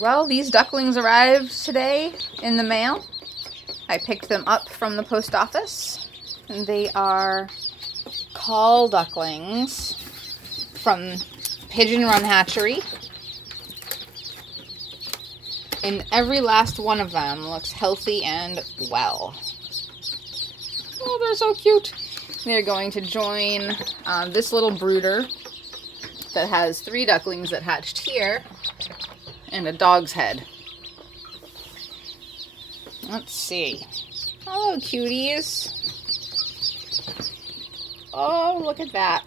Well, these ducklings arrived today in the mail. I picked them up from the post office. And they are call ducklings from Pigeon Hatchery. And every last one of them looks healthy and well. Oh, they're so cute. They're going to join this little brooder that has 3 ducklings that hatched here and a dog's head. Let's see. Hello, cuties. Oh, look at that.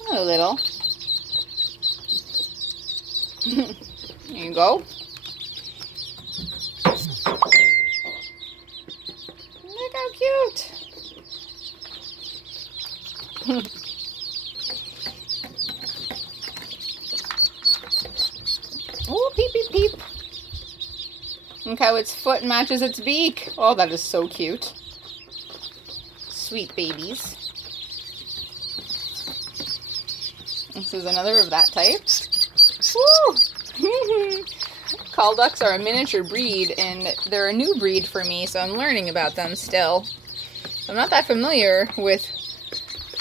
Hello, little. There you go. Look how cute. Oh, peep, peep, peep. Look how its foot matches its beak. Oh, that is so cute. Sweet babies. This is another of that type. Woo! Call ducks are a miniature breed, and they're a new breed for me, so I'm learning about them still. I'm not that familiar with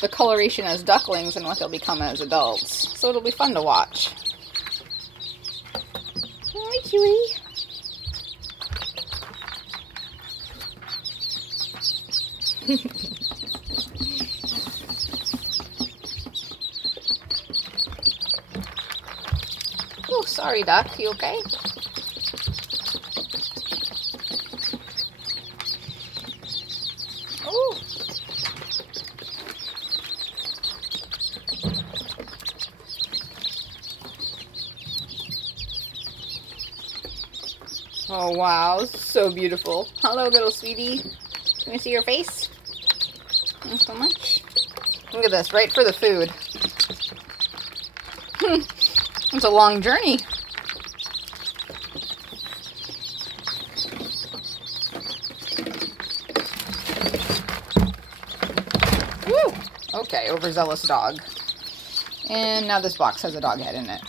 the coloration as ducklings and what they'll become as adults, so it'll be fun to watch. Hi, cutie. Oh, sorry, duck. You okay? Oh. Oh, wow. So beautiful. Hello, little sweetie. Can we see your face? Thanks so much. Look at this. Right for the food. It's a long journey. Woo! Okay, overzealous dog. And now this box has a dog head in it.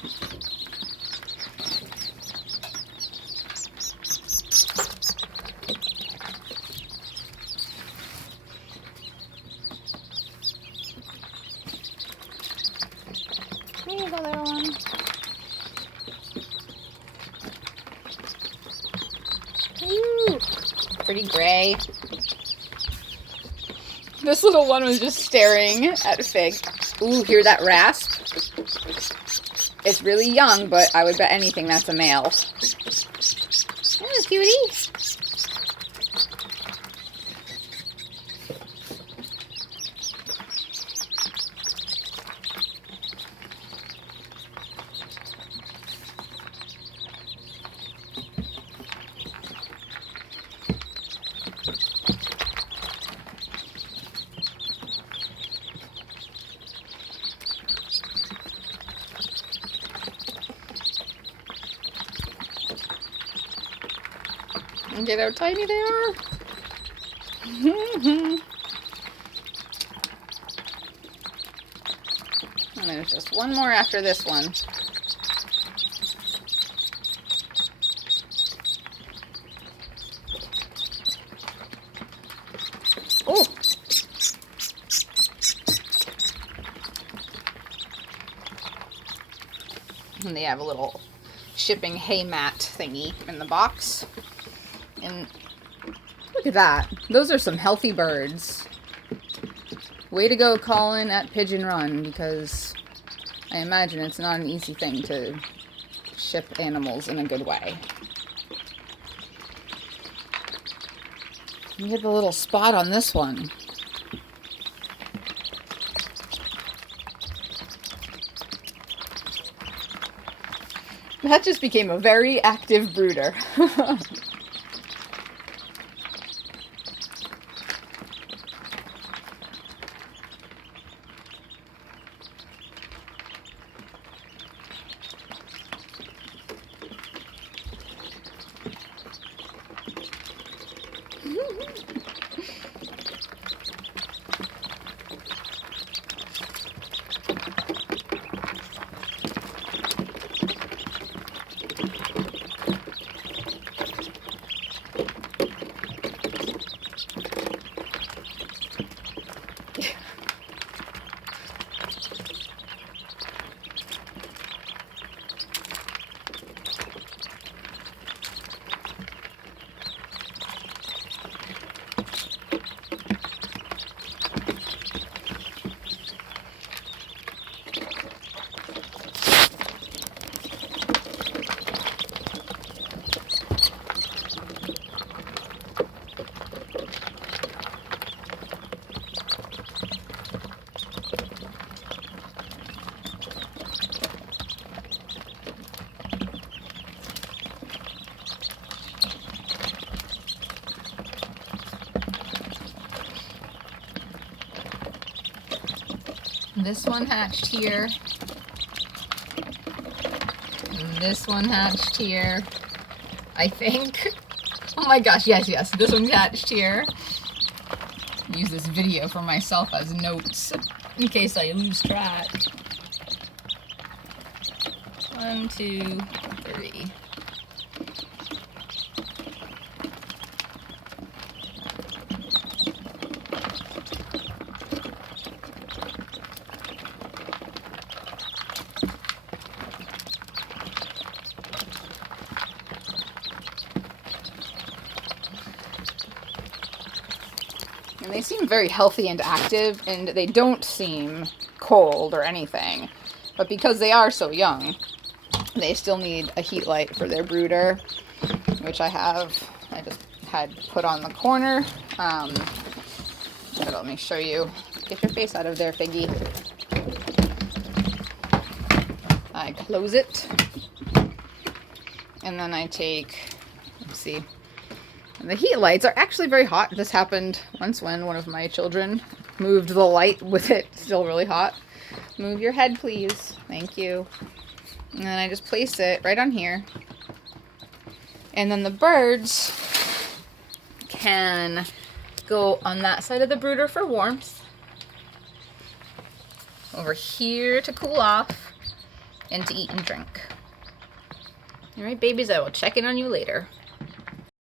Here you go, little one. Ooh, pretty gray. This little one was just staring at Fig. Ooh, hear that rasp? It's really young, but I would bet anything that's a male. Oh, cutie. Look at how tiny they are. And there's just one more after this one. Oh! And they have a little shipping hay mat thingy in the box. And look at that. Those are some healthy birds. Way to go, Colin, at Pigeon Run, because I imagine it's not an easy thing to ship animals in a good way. Look at the little spot on this one. That just became a very active brooder. this one hatched here. And this one hatched here, I think. Oh my gosh, yes, this one's hatched here. Use this video for myself as notes in case I lose track. 1, 2, 3. And they seem very healthy and active, and they don't seem cold or anything. But because they are so young, they still need a heat light for their brooder, which I just had put on the corner. But let me show you. Get your face out of there, Figgy. I close it. And then I take, let's see. And the heat lights are actually very hot. This happened once when one of my children moved the light with it still really hot. Move your head, please. Thank you. And then I just place it right on here. And then the birds can go on that side of the brooder for warmth. Over here to cool off. And to eat and drink. Alright, babies, I will check in on you later.